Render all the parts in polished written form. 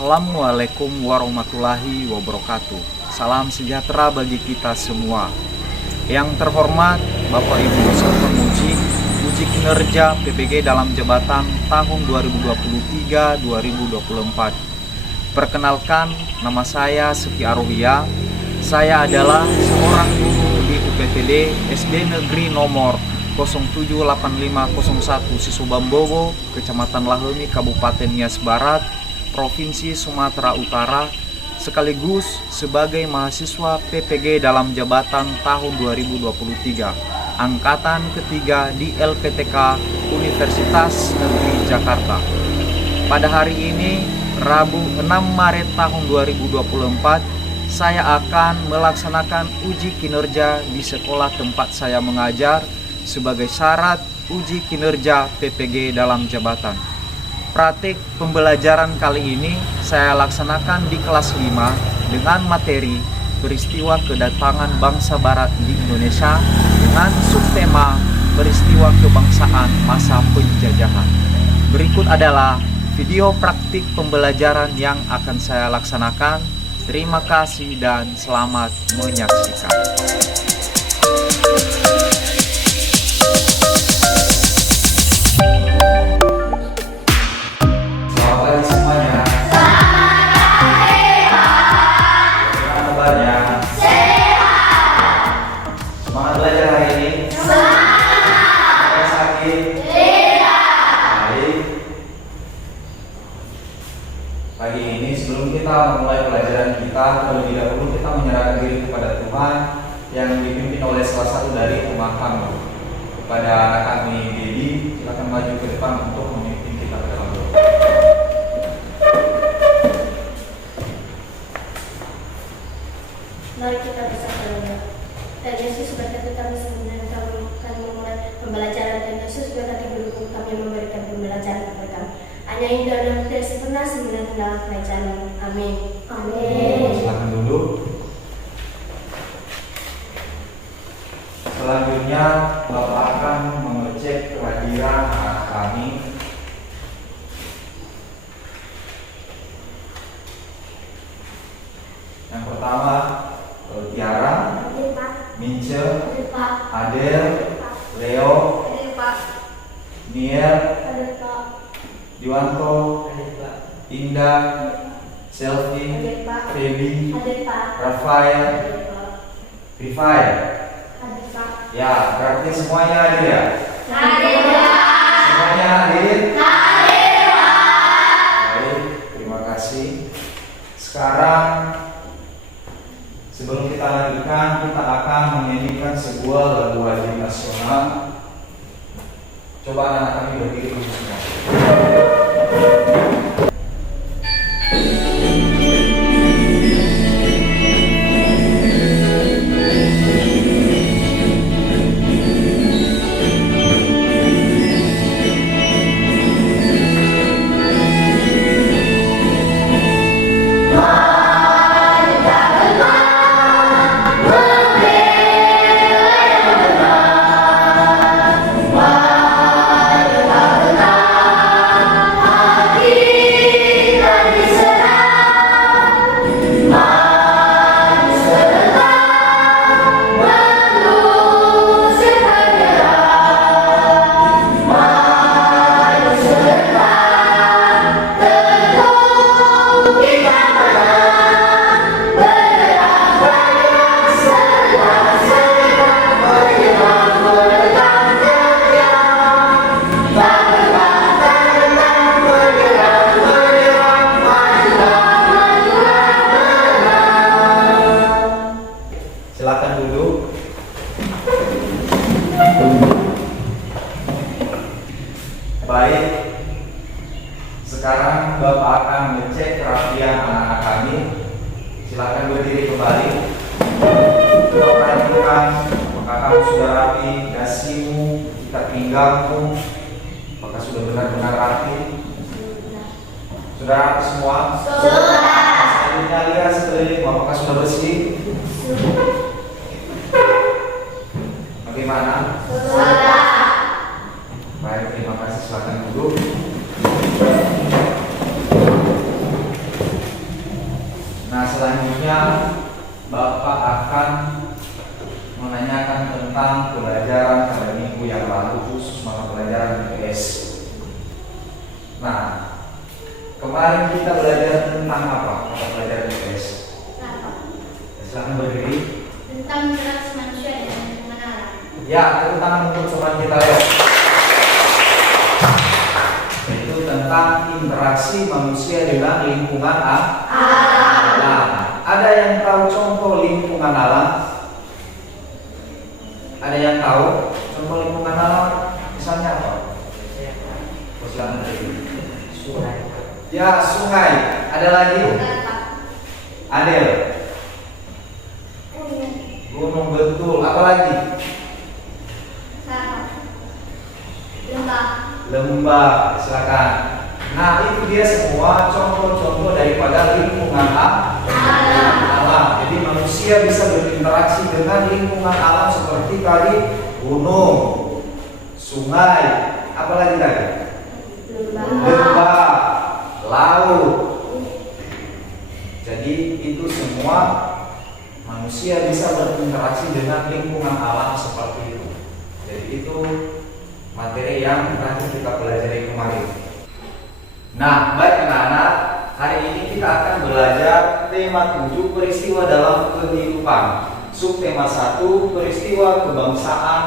Assalamualaikum warahmatullahi wabarakatuh. Salam sejahtera bagi kita semua. Yang terhormat Bapak Ibu dosen penguji uji kinerja PPG dalam jabatan tahun 2023-2024. Perkenalkan, nama saya Sefi Aruhia. Saya adalah seorang guru di UPTD SD Negeri nomor 078501 Sisubambowo, Kecamatan Lahemi, Kabupaten Nias Barat, Provinsi Sumatera Utara, sekaligus sebagai mahasiswa PPG dalam jabatan tahun 2023, angkatan ketiga di LPTK Universitas Negeri Jakarta. Pada hari ini, Rabu 6 Maret tahun 2024, saya akan melaksanakan uji kinerja di sekolah tempat saya mengajar sebagai syarat uji kinerja PPG dalam jabatan. Praktik pembelajaran kali ini saya laksanakan di kelas 5 dengan materi peristiwa kedatangan bangsa Barat di Indonesia dengan subtema peristiwa kebangsaan masa penjajahan. Berikut adalah video praktik pembelajaran yang akan saya laksanakan. Terima kasih dan selamat menyaksikan. Pagi ini sebelum kita memulai pelajaran kita, terlebih dahulu kita menyerahkan diri kepada Tuhan yang dipimpin oleh salah satu dari rumah kami. Kepada anak kami Dedi, silakan maju ke depan untuk memimpin kita ke dalam doa. Mari kita bersama berdoa. Dan Yesus berkata kami sebenarnya kami memulai pembelajaran, dan Yesus berkata guru kami memberikan pembelajaran kepada kami. Hanya Indah dan tidak sempurna sebenarnya dalam kerajaan. Amin. Amin. Silakan duduk. Selanjutnya Bapak akan mengecek kehadiran anak kami. Yang pertama, Tiara, Mince, Adel, Leo, Nier, Diwanto, Indah, Selvi, Feby, Rafael, Rifai. Ya, berarti semuanya hadir ya? Hadir. Semuanya hadir? Hadir. Baik, terima kasih. Sekarang sebelum kita lanjutkan, kita akan menyanyikan sebuah lagu wajib nasional. Coba anak kami berdiri dulu semua. Baik, sekarang Bapak akan ngecek kerapian anak-anak kami. Silakan berdiri kembali. Bapak perhatikan apakah kamu sudah rapi, dasimu, ikat pinggangmu, apakah sudah benar-benar rapi? Sudah rapi semua? Sudah. Selanjutnya lihat sekeliling, apakah sudah bersih? Bagaimana? Sudah. Baik, terima kasih. Silakan duduk. selanjutnya Bapak akan menanyakan tentang pelajaran pada minggu yang lalu, khusus mata pelajaran IPS. Nah, kemarin kita belajar tentang apa? Mata pelajaran IPS. Silakan berdiri. Tentang interaksi manusia dengan lingkungan alam. Ya, tepuk tangan untuk teman kita ya. Itu tentang interaksi manusia dengan lingkungan alam. Nah, ada yang tahu contoh lingkungan alam? Ada yang tahu contoh lingkungan alam? Misalnya apa? Silakan berdiri. Sungai. Ya, sungai. Ada lagi? Adel. Gunung, betul. Apa lagi? Lembah. Silakan. Nah, itu dia semua contoh-contoh daripada lingkungan alam. Jadi manusia bisa berinteraksi dengan lingkungan alam seperti tadi gunung, sungai, apa lagi tadi? Lembah, laut. Jadi itu semua manusia bisa berinteraksi dengan lingkungan alam seperti itu. Jadi itu materi yang nanti kita pelajari kemarin. Nah, baik anak-anak, hari ini kita akan belajar tema 7 peristiwa dalam kehidupan. Subtema 1 peristiwa kebangsaan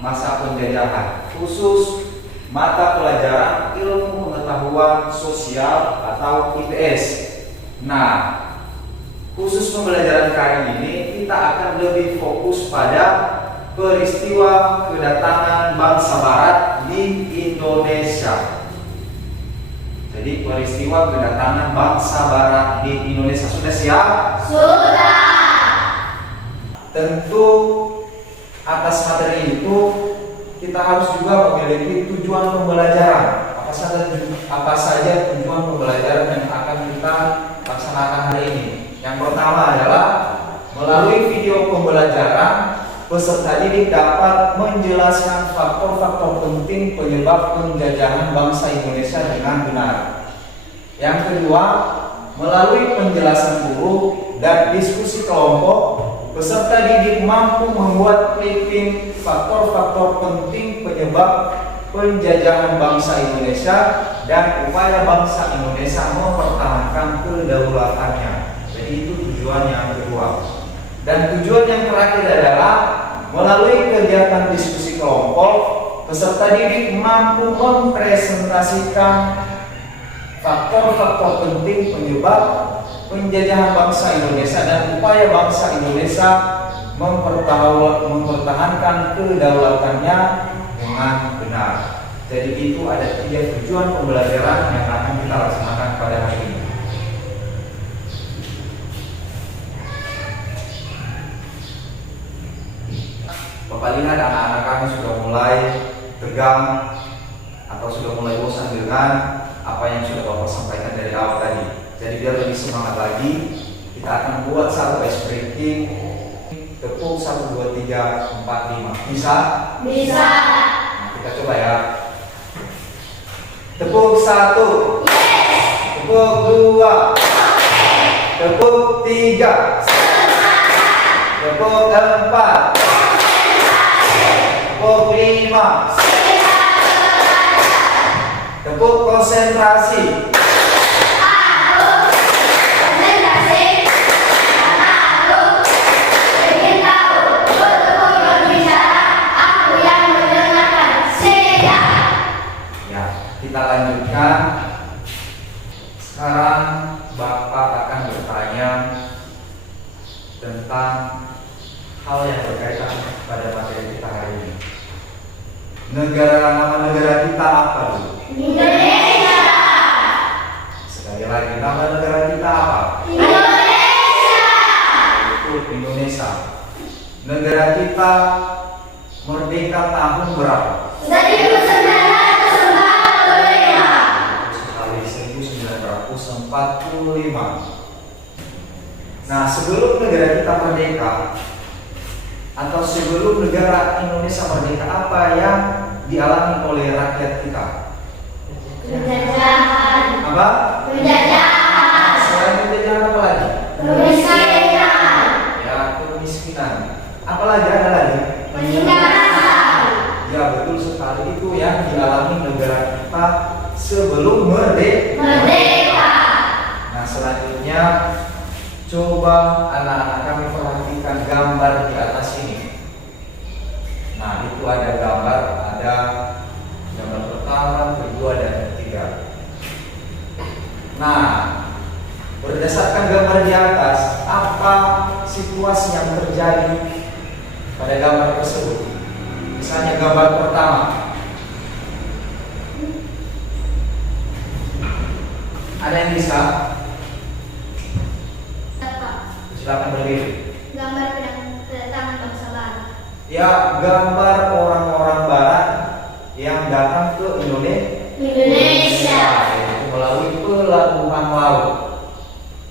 masa penjajahan. Khusus mata pelajaran ilmu pengetahuan sosial atau IPS. Nah, khusus pembelajaran kali ini kita akan lebih fokus pada peristiwa kedatangan bangsa Barat di Indonesia. Jadi peristiwa kedatangan bangsa Barat di Indonesia sudah siap? Sudah. Tentu atas materi itu kita harus juga memiliki tujuan pembelajaran. Apa saja tujuan pembelajaran yang akan kita laksanakan hari ini? Yang pertama adalah melalui video pembelajaran, peserta didik dapat menjelaskan faktor-faktor penting penyebab penjajahan bangsa Indonesia dengan benar. Yang kedua, melalui penjelasan guru dan diskusi kelompok, peserta didik mampu membuat clipping faktor-faktor penting penyebab penjajahan bangsa Indonesia dan upaya bangsa Indonesia mempertahankan kedaulatannya. Jadi itu tujuan yang kedua. Dan tujuan yang terakhir adalah melalui kegiatan diskusi kelompok, peserta didik mampu mempresentasikan faktor-faktor penting penyebab penjajahan bangsa Indonesia dan upaya bangsa Indonesia mempertahankan kedaulatannya dengan benar. Jadi itu ada 3 tujuan pembelajaran yang akan kita laksanakan pada hari ini. Bapak lihat anak-anak kami sudah mulai tegang atau sudah mulai bosan dengan apa yang sudah Bapak sampaikan dari awal tadi. Jadi biar lebih semangat lagi, kita akan buat satu ice breaking. Tepuk 1, 2, 3, 4, 5. Bisa? Bisa. Nah, kita coba ya. Tepuk 1. Yes. Tepuk 2. Tepuk 3. Tepuk 4. Tepuk 5. Tepuk konsentrasi. Kita lanjutkan. Sekarang Bapak akan bertanya tentang hal yang berkaitan pada materi kita hari ini. Nama negara kita apa dulu? Indonesia. Sekali lagi, nama negara kita apa? Indonesia. Betul, Indonesia. Negara kita merdeka tahun berapa? 1945. Nah, sebelum negara kita merdeka atau sebelum negara Indonesia merdeka, apa yang dialami oleh rakyat kita? Penjajahan. Apa? Penjajahan. Selain penjajahan apa lagi? Kemiskinan. Apalagi ada lagi? Penindasan. Ya betul sekali, itu yang dialami negara kita sebelum Merdeka. Nah selanjutnya coba anak-anak kami perhatikan gambar di atas ini. Nah itu ada gambar pertama, kedua, dan ketiga. Nah berdasarkan gambar di atas, apa situasi yang terjadi pada gambar tersebut? Misalnya gambar pertama, ada yang bisa? Silakan berdiri. Gambar kedatangan bangsa barat. Ya, gambar orang-orang barat yang datang ke Indonesia, yaitu melalui pelabuhan laut.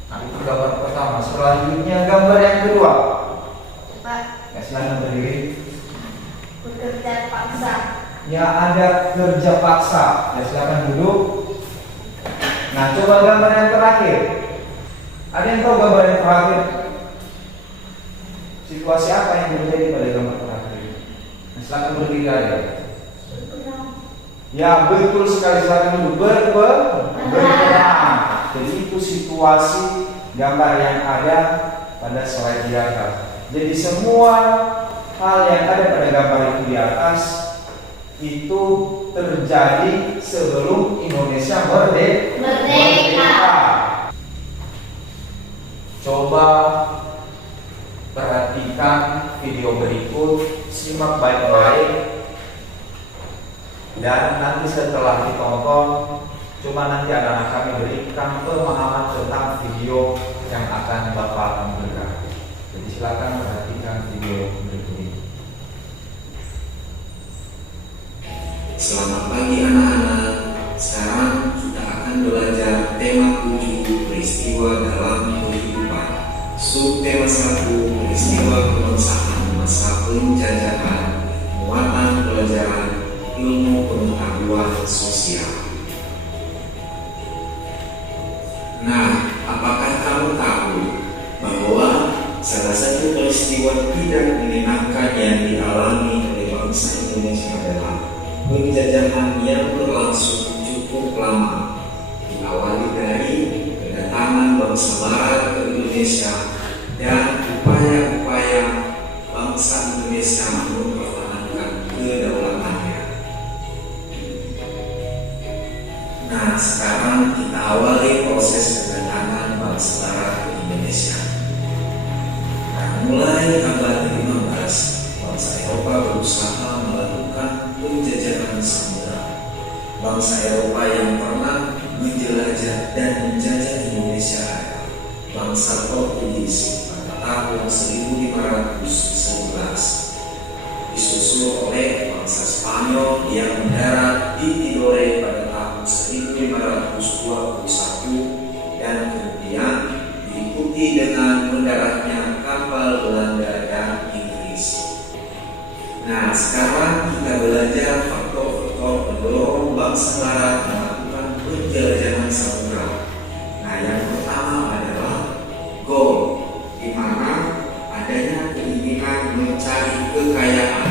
Nah, itu gambar pertama. Selanjutnya gambar yang kedua. Cepat. Ya, silakan berdiri. Bekerja paksa. Ya, ada kerja paksa. Ya, silakan duduk. Nah, coba gambar yang terakhir. Ada yang tahu gambar yang terakhir? Situasi apa yang terjadi pada gambar terakhir? Nah, silakan berdiri aja. Ya betul sekali, silakan duduk. Berperang. Jadi itu situasi gambar yang ada pada slide di atas. Jadi semua hal yang ada pada gambar itu di atas itu terjadi sebelum Indonesia merdeka. Coba perhatikan video berikut, simak baik-baik. Dan nanti setelah ditonton, cuma nanti anak-anak kami berikan pemahaman tentang video yang akan Bapak memberikan. Jadi silakan perhatikan video berikut ini. Selamat pagi anak-anak. Sekarang kita akan belajar tema 7 peristiwa dalam kehidupan. Subtema 1 peristiwa kebangsaan masa penjajahan, muatan pelajaran ilmu pengetahuan sosial. Nah, apakah kamu tahu bahwa salah satu peristiwa tidak menyenangkan yang dialami oleh bangsa Indonesia adalah penjajahan yang berlangsung cukup lama, diawali dari kedatangan bangsa Barat ke Indonesia dan upaya-upaya bangsa Indonesia mempertahankan kedaulatannya. Nah, sekarang kita awali proses kedatangan bangsa Barat ke Indonesia. Nah, mulai abad ke-15, bangsa Eropa berusaha melakukan penjajahan samudera. Bangsa Eropa yang pernah menjelajah dan menjajah Indonesia adalah bangsa Portugis pada tahun 1511, disusul oleh bangsa Spanyol yang mendarat di Tidore pada tahun 1521 dan kemudian diikuti dengan mendaratnya kapal Belanda dan Inggris. Nah, sekarang kita belajar faktor-faktor pendorong bangsa Barat melakukan penjelajahan samudera. Nah, yang pertama adalah goal, di mana adanya keinginan mencari kekayaan.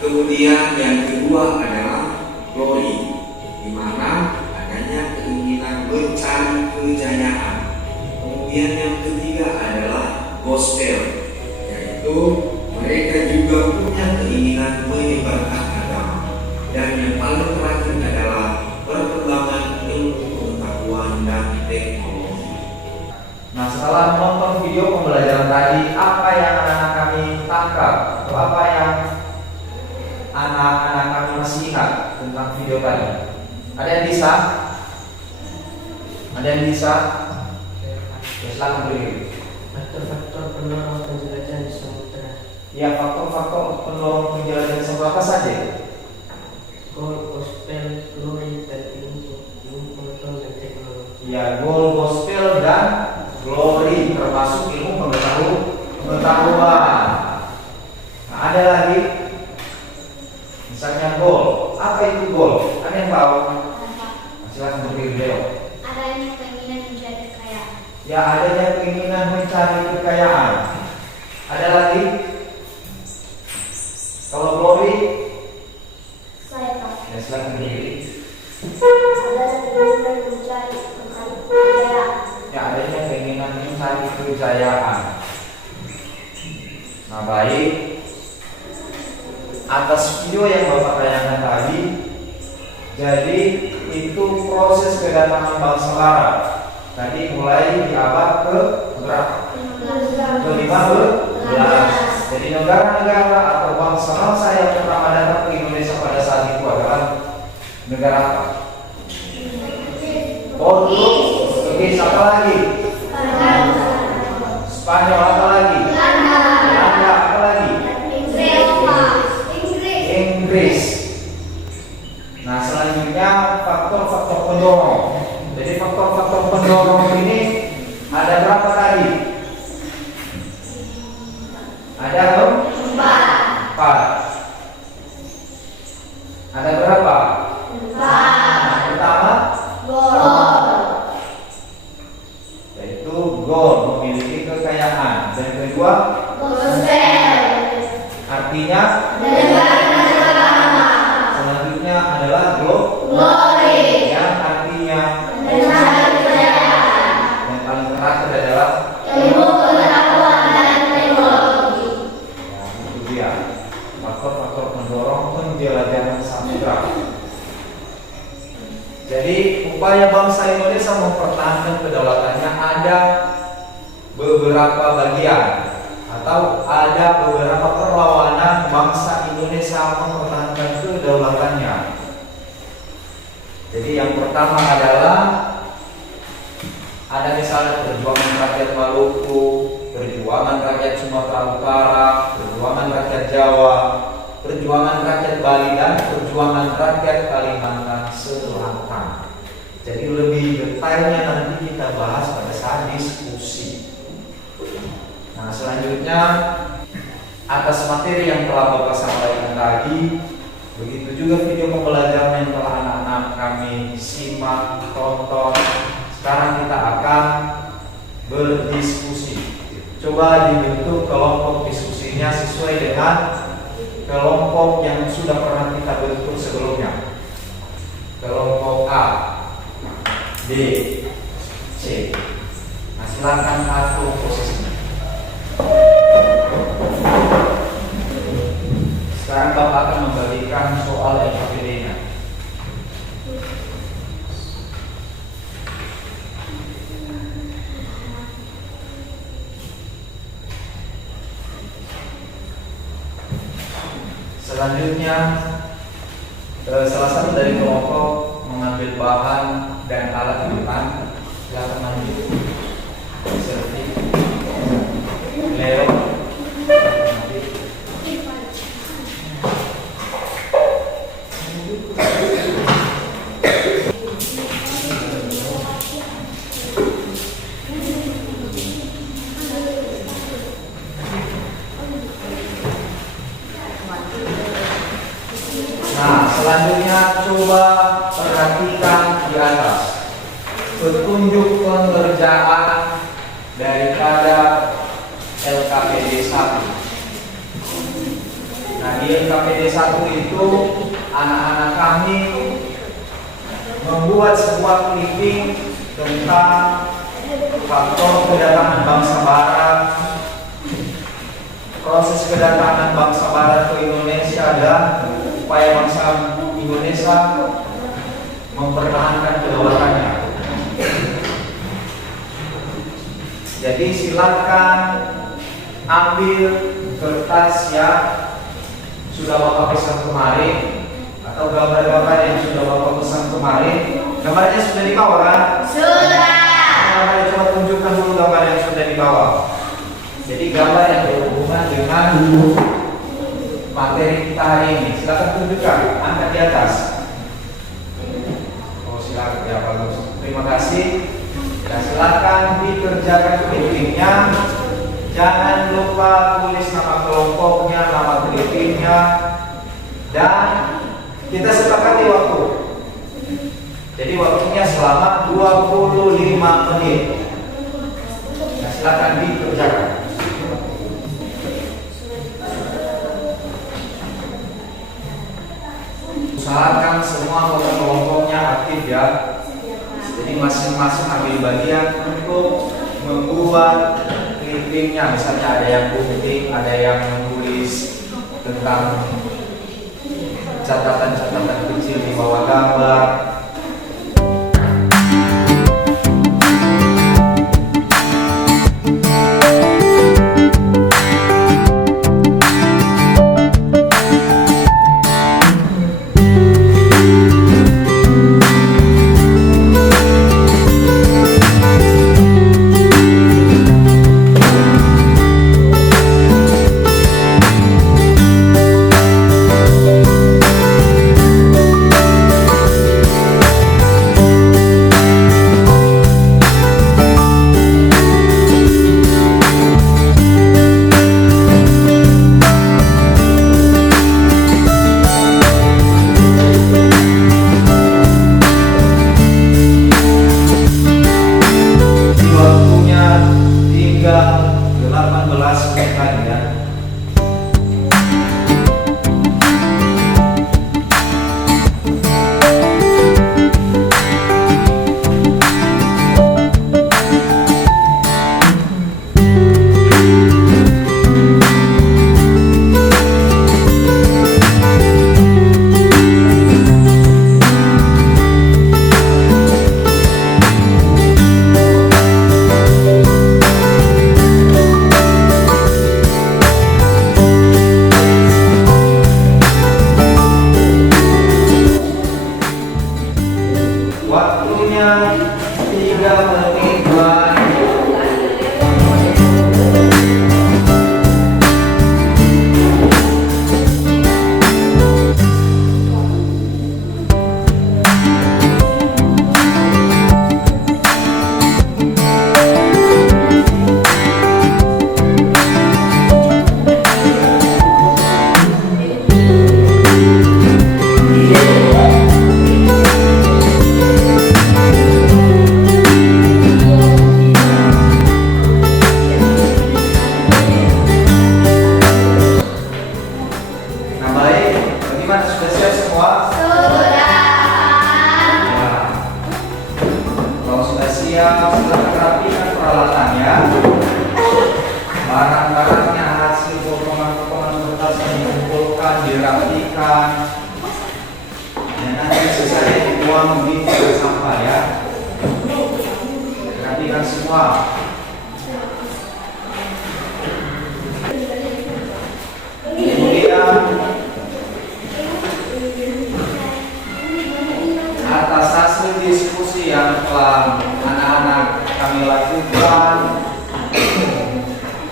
Kemudian yang kedua adalah glory, di mana adanya keinginan mencari kejayaan. Kemudian yang ketiga adalah gospel, yaitu mereka juga punya keinginan menyebarkan agama. Dan yang paling terakhir adalah perkembangan ilmu pengetahuan dan teknologi. Nah, setelah menonton video pembelajaran tadi, apa yang anak-anak kami tangkap atau apa yang anak-anak kami masih ingat tentang video tadi? Ada yang bisa? Ada yang bisa? Ya, silakan berdiri. Faktor-faktor pendorong penjelajahan samudera. Ya, faktor-faktor pendorong penjelajahan samudera apa saja? Goal, gospel, glory, dan ilmu pengetahuan dan teknologi. Ya, goal, gospel, dan glory, termasuk ilmu pengetahuan. Nah, ada lagi, misalnya goal. Apa itu goal? Ada yang tahu? Silakan berdiri dulu. Adanya keinginan mencari kekayaan. Ya, adanya keinginan mencari kekayaan. Ada lagi? kejayaan. Nah baik, atas video yang Bapak tayangkan tadi, jadi itu proses kedatangan bangsa Barat. Tadi mulai di abad ke berapa? ke-15. Jadi negara-negara atau bangsa-bangsa yang pertama datang ke Indonesia pada saat itu adalah negara apa? Portugis, apa lagi? Spanyol, apa lagi? Belanda, apa lagi? Inggris. Nah selanjutnya faktor-faktor pendorong. Jadi faktor-faktor pendorong ini ada berapa tadi? Ada 4. Ada berapa? 4. Pertama, yaitu gold, memiliki kekayaan. Dan kedua, artinya selanjutnya adalah glory, yang artinya yang paling terakhir adalah faktor-faktor pendorong penjelajahan samudra. Jadi upaya bangsa Indonesia mempertahankan kedaulatannya ada beberapa bagian atau ada beberapa perlawanan bangsa Indonesia mempertahankan kedaulatannya. Jadi yang pertama adalah ada misalnya perjuangan rakyat Maluku, perjuangan rakyat Sumatera Utara, perjuangan rakyat Jawa, perjuangan rakyat Bali, dan perjuangan rakyat Kalimantan Selatan. Jadi lebih detailnya nanti kita bahas pada saat diskusi. Nah selanjutnya atas materi yang telah Bapak sampaikan tadi, begitu juga video pembelajaran yang telah anak-anak kami simak, tonton. Sekarang kita akan berdiskusi. Coba dibentuk kelompok diskusinya sesuai dengan kelompok yang sudah pernah kita bentuk sebelumnya. Kelompok A, B, C. Nah, silakan atur posisinya. Sekarang Bapak akan membagikan soal LKPD-nya. Selanjutnya salah satu dari kelompok mengambil bahan dan alat di depan. Silakan maju. Serti, Leo. Nah, selanjutnya coba perhatikan di atas petunjuk pengerjaan daripada LKPD 1. Nah, di LKPD 1 itu anak-anak kami membuat sebuah clipping tentang faktor kedatangan bangsa Barat, proses kedatangan bangsa Barat ke Indonesia, dan upaya bangsa Indonesia mempertahankan kedaulatannya. Jadi silakan ambil kertas yang sudah Bapak pesan kemarin atau gambar-gambar yang sudah Bapak pesan kemarin. Gambarnya sudah dibawa kan? Sudah. Nah, coba tunjukkan dulu gambar yang sudah dibawa. Jadi gambar yang berhubungan dengan materi kita hari ini. Silakan tunjukkan, angkat di atas. Oh silakan, ya bagus. Terima kasih. Dan silakan dikerjakan clippingnya. Jangan lupa tulis nama kelompoknya, nama clippingnya, dan kita sepakati waktu. Jadi waktunya selama 25 menit. Nah, silakan dikerjakan. Usahakan semua anggota kelompoknya aktif ya. Jadi masing-masing ambil bagian untuk membuat link-linknya, misalnya ada yang booking, ada yang menulis tentang catatan-catatan kecil di bawah gambar. Waktunya 3 menit lagi. Nah baik, bagaimana, sudah siap semua? Kalau sudah siap, silakan rapikan peralatannya. Barang-barangnya, hasil potongan-potongan kertas yang dikumpulkan, dirapikan. Dan nanti selesai dibuang di tempat sampah ya. Rapikan semua. Kemudian atas hasil diskusi yang telah anak-anak kami lakukan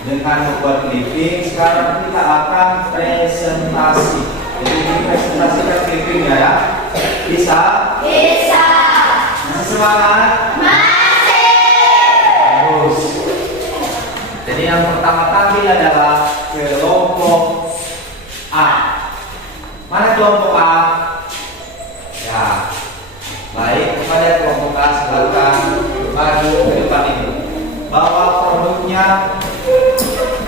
dengan membuat clipping, sekarang kita akan presentasi. Jadi ini presentasikan clippingnya ya. Bisa? Bisa. Masih semangat? Masih. Bagus. Jadi yang pertama tampil adalah kelompok A. Mana kelompok A? Ya. Baik, kepada kelompok A silakan maju ke depan ini. Bawa produknya.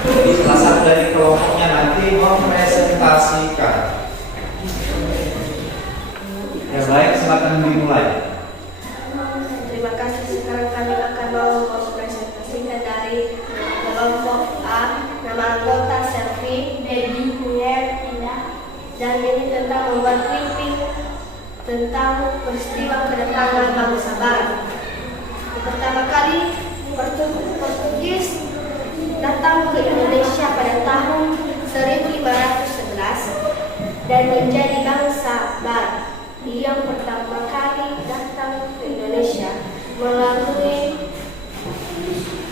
Jadi salah satu dari kelompoknya nanti mempresentasikan. Ya baik, silakan dimulai. Terima kasih. Sekarang kami akan mempresentasikan dari kelompok A. Nama anggota Selvi, Dedi, Munir, Indah. Dan ini tentang membuat clipping tentang peristiwa kedatangan bangsa Barat. Pertama kali Portugis datang ke Indonesia pada tahun 1511 dan menjadi bangsa Barat. Yang pertama kali datang ke Indonesia melalui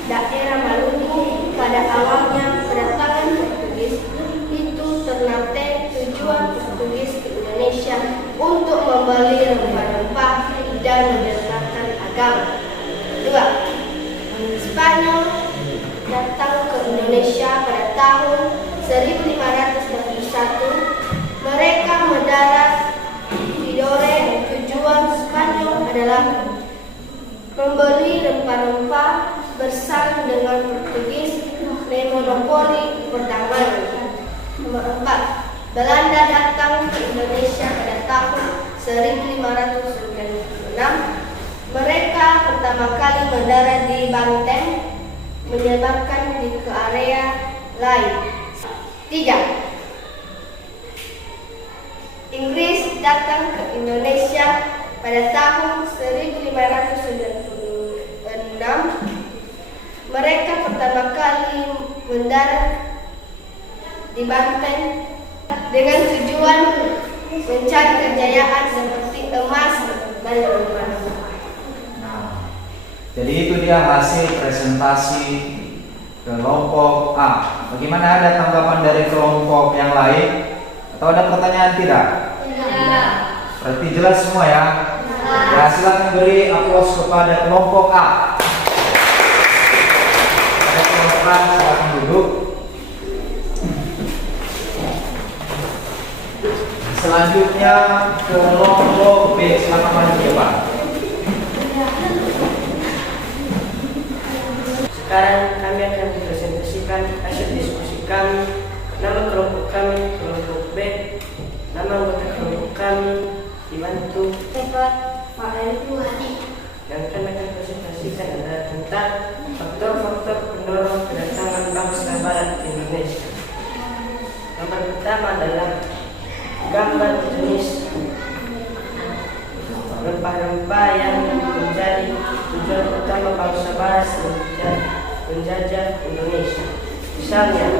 daerah Maluku. Pada awalnya kedatangan Portugis itu Ternate, tujuan Portugis ke Indonesia untuk membeli rempah-rempah dan mendengarkan agama. 2. Spanyol datang ke Indonesia pada tahun 1521. Mereka mendarat di Tidore. Tujuan Spanyol adalah membeli rempah-rempah bersaing dengan Portugis, memonopoli perdagangan. Nomor 4. Belanda datang ke Indonesia pada tahun 1596. Mereka pertama kali mendarat di Banten. menyebarkan ke area lain. 3. Inggris datang ke Indonesia pada tahun 1596. Mereka pertama kali mendarat di Banten dengan tujuan mencari kejayaan seperti emas dan logam. Nah, jadi itu dia hasil presentasi kelompok A. Bagaimana, ada tanggapan dari kelompok yang lain? Atau ada pertanyaan tidak? Tidak. Berarti jelas semua ya? Ya, silakan beri aplaus kepada kelompok A. Pada kelompok A, silakan duduk. Selanjutnya kelompok B, silakan maju ke depan. Sekarang kami akan presentasikan hasil diskusi kami. Nama kelompok kami kelompok B. Nama anggota kelompok kami dibantu Pak Eriku Hadi. yang kami akan presentasikan adalah tentang faktor-faktor pendorong kedatangan bangsa Barat ke Indonesia. Nomor pertama adalah gambar jenis rempah-rempah yang menjadi tujuan utama bangsa Barat menjajah Indonesia. Misalnya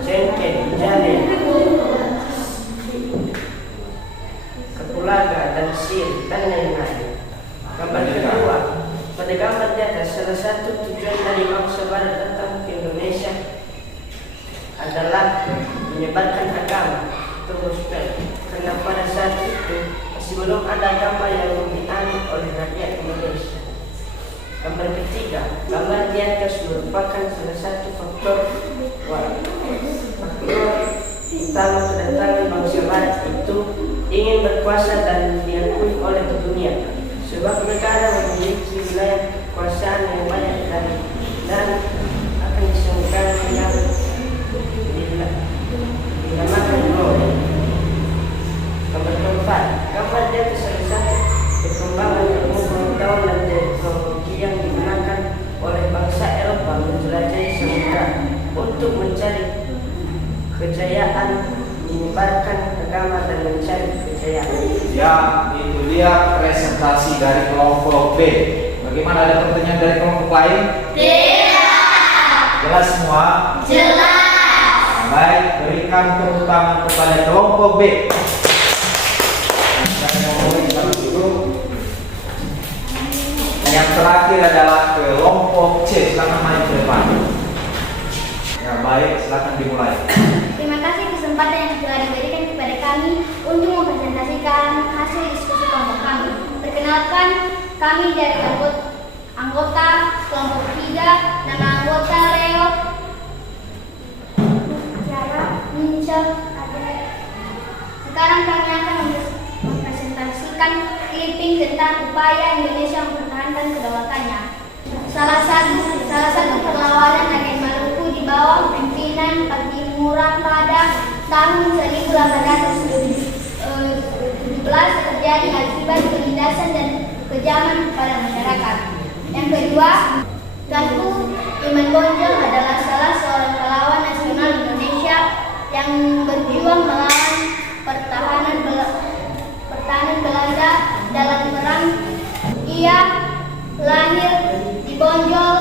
cengkeh, jahe, kapulaga, dan sir, dan lain-lain. Gambar kedua, pada gambar di atas, salah satu tujuan dari bangsa Barat datang ke Indonesia adalah menyebarkan agama atau gospel, karena pada saat itu masih belum ada agama yang dianut oleh rakyat Indonesia. Gambar ketiga, gambar di atas merupakan salah satu faktor utama kedatangan bangsa Barat itu ingin berkuasa dan diakui oleh dunia, sebab negara memiliki wilayah kekuasaan yang banyak dan akan disembuhkan yang dinamakan glory. Gambar keempat, gambar di atas salah satu perkembangan ilmu pengetahuan dan teknologi yang digunakan oleh bangsa Eropa menjelajahi samudra untuk mencari kejayaan, menyebarkan agama dan mencari kejayaan. Ya, itu dia presentasi dari kelompok B. Bagaimana, ada pertanyaan dari kelompok lain? Tidak. Jelas semua? Jelas. Baik, berikan tepuk tangan kepada kelompok B. Yang terakhir adalah kelompok C. Silakan maju ke depan. Ya, baik, silakan dimulai. Terima kasih kesempatan yang telah diberikan kepada kami untuk mempresentasikan hasil diskusi kelompok kami. Perkenalkan, kami dari anggota kelompok 3, nama anggota Leo, Tiara, Mincel, Sekarang kami akan mempresentasikan clipping tentang upaya Indonesia mempertahankan kedaulatannya. Salah satu perlawanan rakyat Maluku di bawah pimpinan Patimura pada tahun 1817 terjadi akibat penindasan dan kekejaman kepada masyarakat. Yang kedua, Tunku Iman Bonjol adalah salah seorang pahlawan nasional Indonesia yang berjuang melawan pertahanan Belanda dalam perang. Ia lahir di Bonjol,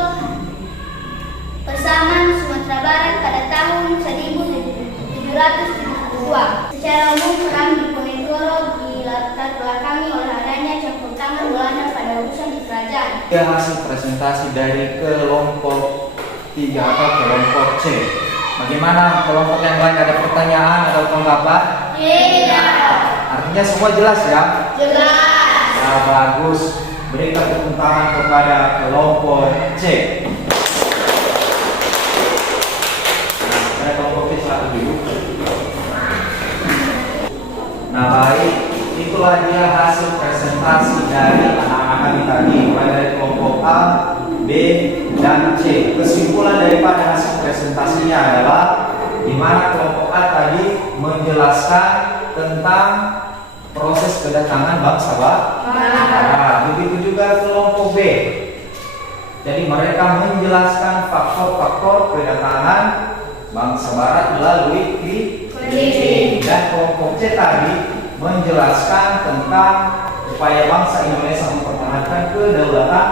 Persaman, Sumatera Barat pada tahun 1772. Secara umum, perang di Ponegoro dilatar belakangi oleh adanya campur tangan Belanda pada urusan di kerajaan. Ya, hasil presentasi dari kelompok 3 atau kelompok C. Bagaimana kelompok yang lain, ada pertanyaan atau tanggapan? Tidak. Artinya semua jelas ya? Jelas. Nah, bagus. Berikan tepuk tangan kepada kelompok C. Nah, pada kelompok C silakan duduk. Nah, baik. Itulah dia hasil presentasi dari anak-anak kami tadi, mulai dari kelompok A, B, dan C. Kesimpulan daripada hasil presentasinya adalah di mana kelompok A tadi menjelaskan tentang proses kedatangan bangsa Barat. Begitu juga kelompok B. Jadi mereka menjelaskan faktor-faktor kedatangan bangsa Barat melalui clipping. Dan kelompok C tadi menjelaskan tentang upaya bangsa Indonesia mempertahankan kedaulatan.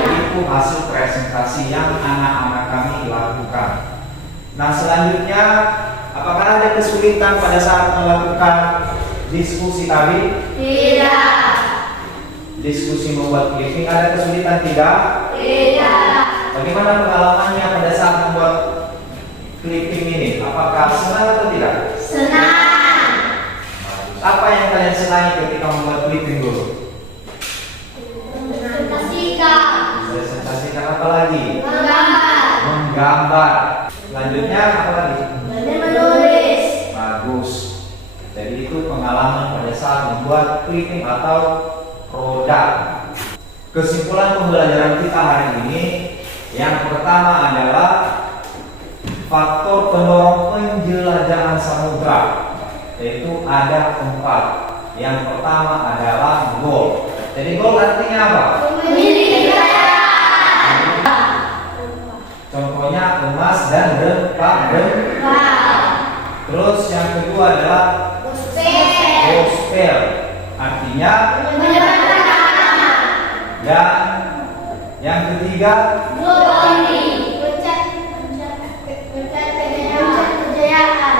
Itu hasil presentasi yang anak-anak kami lakukan. Nah, selanjutnya, apakah ada kesulitan pada saat melakukan diskusi tadi? Tidak. Diskusi membuat clipping ada kesulitan tidak? Tidak. Bagaimana pengalamannya pada saat membuat clipping ini? Apakah senang atau tidak? Senang. Apa yang kalian senangi ketika membuat clipping dulu? Presentasikan apa lagi? Menggambar. Selanjutnya apa lagi? Menulis. Bagus. Jadi itu pengalaman pada saat membuat clipping atau produk. Kesimpulan pembelajaran kita hari ini, yang pertama adalah faktor pendorong penjelajahan samudra, yaitu ada 4. Yang pertama adalah goal. Jadi goal artinya apa? Memiliki kekayaan. Contohnya emas dan rempah. Terus yang kedua adalah gospel, artinya dan yang ketiga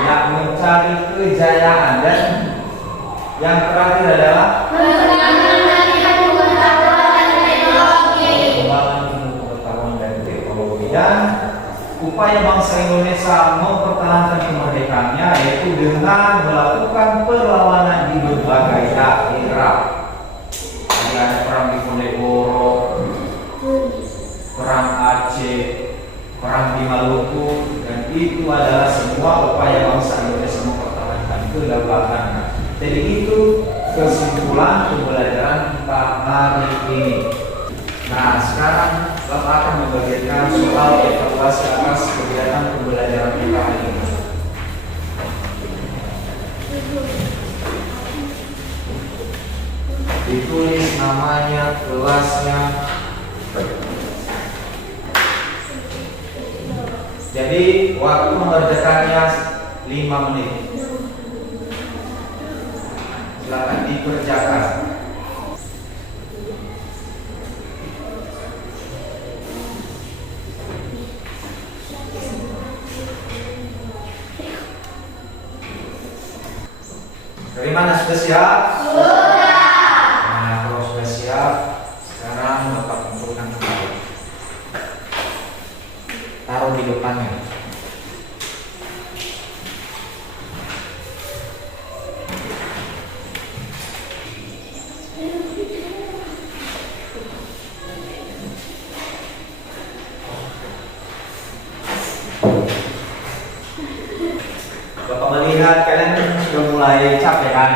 yang mencari kejayaan, dan yang terakhir adalah pengetahuan dan teknologi. Dan upaya bangsa Indonesia mempertahankan kemerdekaannya yaitu dengan melakukan perlawanan di berbagai daerah. Ada perang di Ponegoro, perang Aceh, perang di Maluku, dan itu adalah semua upaya bangsa Indonesia mempertahankan kedaulatannya. Jadi itu kesimpulan pembelajaran kita hari ini. Nah, sekarang Bapak akan membagikan soal evaluasi atas kegiatan pembelajaran kita hari ini. Ditulis namanya, kelasnya. Jadi waktu mengerjakannya 5 menit. Silakan dikerjakan. Dari mana sudah siap? Nah, kalau sudah siap, sekarang Bapak kumpulkan kembali. Taruh di depannya. Bapak melihat kalian sudah mulai capek kan?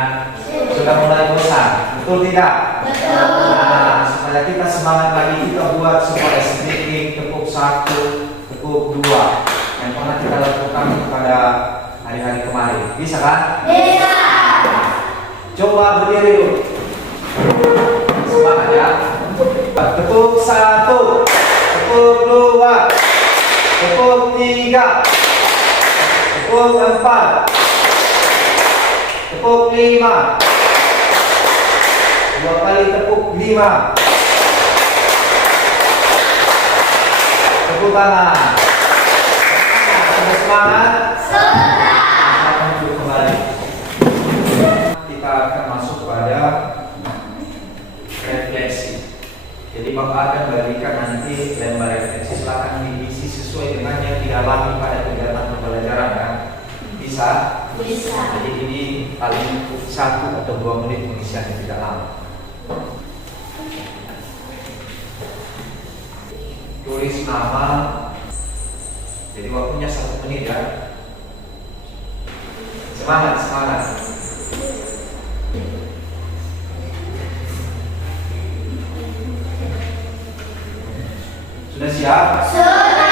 Sudah mulai bosan, betul tidak? Betul. Nah, supaya kita semangat lagi, kita buat sebuah teknik tepuk 1, tepuk 2 yang pernah kita lakukan pada hari-hari kemarin. Bisa kan? Bisa. Coba berdiri dulu. Semangat ya. Tepuk 1, tepuk 2, tepuk 3, tepuk 4, tepuk 5, 2 kali tepuk 5. Tepuk tangan. Sudah semangat? Sudah. Akan duduk kembali. Kita akan masuk pada refleksi. Jadi Bapak akan bagikan nanti lembar refleksi, silakan diisi sesuai dengan yang didalami pada kegiatan pembelajaran kan? Bisa? Bisa. Jadi ini paling 1 atau 2 menit pengisiannya, tidak lama. Tulis nama. Jadi waktunya 1 menit ya. Semangat, semangat. Sudah siap? Sudah.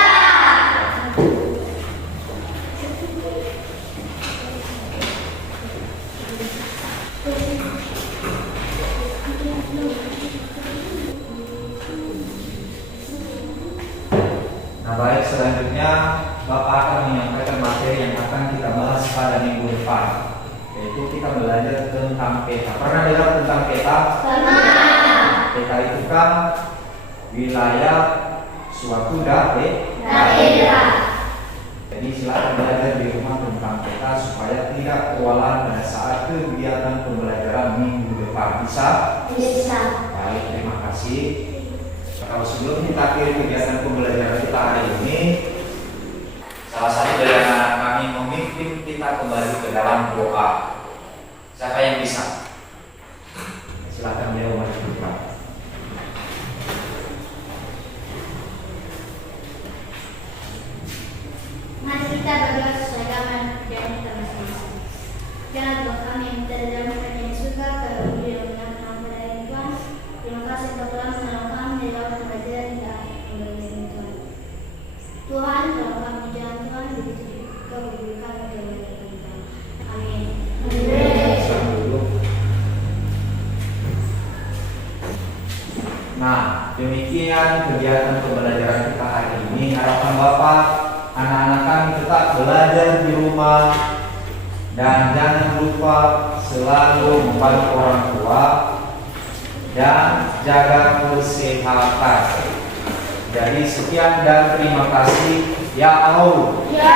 Nah baik, selanjutnya Bapak akan menyampaikan materi yang akan kita bahas pada minggu depan, yaitu kita belajar tentang peta. Pernah dengar tentang peta? Pernah. Peta itu kan wilayah suatu Daerah. Jadi silakan belajar di rumah tentang peta supaya tidak kewalahan pada saat kegiatan pembelajaran minggu depan. Bisa? Bisa. Baik, terima kasih. Kalau sebelum kita akhiri kegiatan pembelajaran kita hari ini, salah satu dari anak kami memimpin kita kembali ke dalam doa. Siapa yang bisa? Silakan beliau maju ke depan. Mari kita berdoa sesuai dengan pekerjaan kita masing-masing. Jangan doa kami yang kita dalam kerajaan yang surga, kami yang menyenangkan kepada Tuhan. Terima kasih Engkau telah menolong kami di dalam pembelajaran kita kembali Tuhan. Tuhan, tolong kami jalan Tuhan, begitu juga beri kami kebaikan Tuhan. Amin. Silakan dulu. Nah, demikian kegiatan pembelajaran kita hari ini. Harapan Bapak, anak-anak kami tetap belajar di rumah dan jangan lupa selalu membantu orang tua dan jaga kesehatan. Jadi sekian dan terima kasih. Ya Allah. Ya